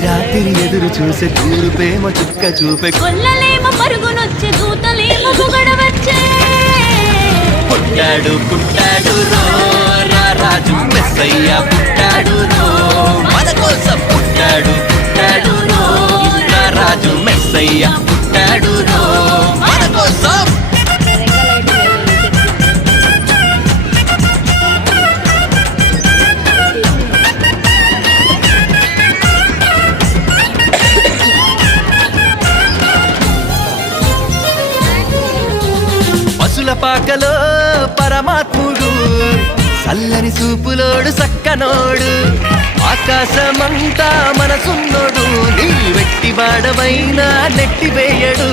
రాత్రి ఎదురు చూసే తూరు ప్రేమ చుక్క చూపే కొల్లలేమో పరుగునొచ్చే దూతలేమో పొగడవచ్చే పుట్టాడు పుట్టాడు రో రా రాజు మెస్సయ్య పుట్టాడు రో మన కోసం పుట్టాడు పుట్టాడు రో రా రాజు మెస్సయ్య పుట్టాడు రో మన కోసం పశుల పాకలో పరమాత్ముడు చల్లని చూపులోడు సక్కనోడు ఆకాశమంతా మనసున్నోడు నీ వెట్టి వాడవైనా నెట్టివేయడు